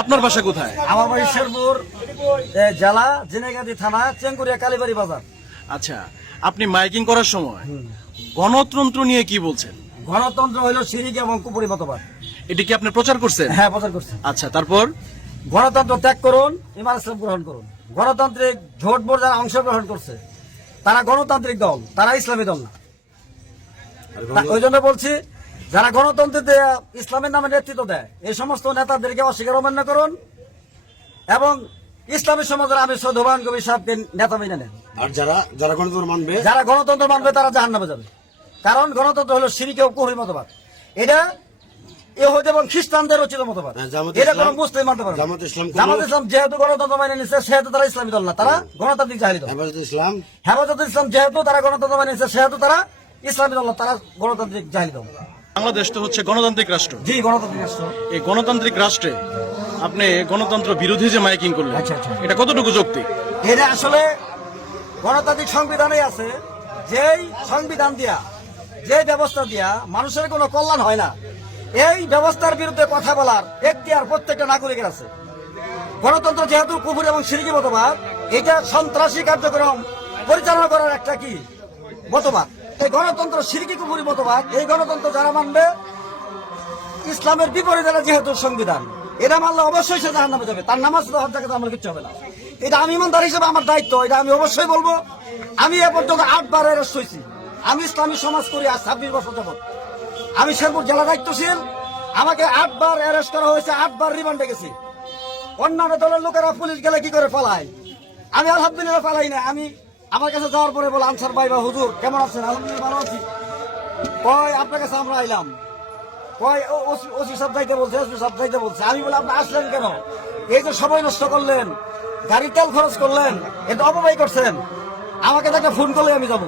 আপনার বাসা কোথায়? আমার বাড়ি শেরপুর জেলা জিনেগাদি থানা চেঙ্গুরিয়া কালীবাড়ি বাজার। আচ্ছা, আপনি মাইকিং করার সময় গণতন্ত্র নিয়ে কি বলছেন? গণতন্ত্র হইল শিরিক এবং কুপুরি মতবাদ। এটি কি আপনি প্রচার করছেন? হ্যাঁ, প্রচার করছে। আচ্ছা, তারপর? গণতন্ত্র ত্যাগ করুন, ইমান ইসলাম গ্রহণ করুন। গণতান্ত্রিক ভোট বোর্ড যারা অংশগ্রহণ করছে তারা গণতান্ত্রিক দল, তারা ইসলামী দল না। ওই জন্য বলছি, যারা গণতন্ত্রে ইসলামের নামে নেতৃত্ব দেয় এই সমস্ত নেতাদেরকে অস্বীকার অমান্য করুন এবং ইসলামী সমাজের আমি সৈয়দ হুমায়ুন কবির সাহেবকে নেতা মেনে নেন। আর যারা গণতন্ত্র মানবে তারা জাহান্নামে যাবে, কারণ গণতন্ত্র হলো শিরক ও কুফরি মতবাদ। এটা ইহুদি এবং খ্রিস্টানদের রচিত মতবাদ। এটা কোনো মুসলিম মানতে পারে না। জামাত ইসলাম যেহেতু গণতন্ত্র মেনে নিচ্ছে সেহেতু তারা ইসলামী দল না, তারা গণতান্ত্রিক জাহেলি দল। হেফাজতে ইসলাম যেহেতু তারা গণতন্ত্র মেনে নিচ্ছে সেহেতু তারা ইসলামী দল না, তারা গণতান্ত্রিক জাহেলি দল। বাংলাদেশ তো হচ্ছে গণতান্ত্রিক রাষ্ট্র। জি, গণতান্ত্রিক রাষ্ট্র। এই গণতান্ত্রিক রাষ্ট্রে আপনি গণতন্ত্র বিরোধী যে মাইকিং করলেন, আচ্ছা, এটা কতটুকু যৌক্তিক? এটা আসলে গণতান্ত্রিক সংবিধানে আছে, যেই সংবিধান দিয়া, যে ব্যবস্থা দিয়া মানুষের কোনো কল্যাণ হয় না, এই ব্যবস্থার বিরুদ্ধে কথা বলার এখতিয়ার প্রত্যেকটা নাগরিকের আছে। গণতন্ত্র যেহেতু কুফরি এবং শিরকি মতবাদ, এটা সন্ত্রাসী কার্যক্রম পরিচালনা করার একটা কি মতবাদ। এই গণতন্ত্র শিরকি কুফরি মতবাদ, এই গণতন্ত্র যারা মানবে ইসলামের বিপরীতে যেহেতু সংবিধান, এটা মানলে অবশ্যই সে জাহান্নামে যাবে। তার নামাজ হজ জাকাত আমার কিচ্ছু হবে না। এটা আমি ইমানদার হিসেবে আমার দায়িত্ব, এটা আমি অবশ্যই বলবো। আমি এ পর্যন্ত 8 বার অ্যারেস্ট হয়েছি। আমি ইসলামী সমাজ করি আজ 26 বছর যাবত। আমি শেরপুর জেলা দায়িত্বশীল, আমাকে 8 বার অ্যারেস্ট করা হয়েছে, 8 বার রিমান্ডে গেছি। অন্যান্য দলের লোকেরা পুলিশ গেলে কি করে পালায়, আমি আলহামদুলিল্লাহ পালাই না। আমি আমার কাছে যাওয়ার পরে বলে, আনসার ভাই বা হুজুর কেমন আছেন? আলহামদুলিল্লাহ ভালো আছি। কয় আপনার কাছে আমরা আইলাম, কয় ওসি সব যাইতে বলছে, এসপি সব যাইতে বলছে। আমি বলে আপনি আসলেন কেন? এই যে সময় নষ্ট করলেন, গাড়ি তেল খরচ করলেন, এটা অপব্যয় করছেন, আমাকে একটা ফোন করলে আমি যাবো।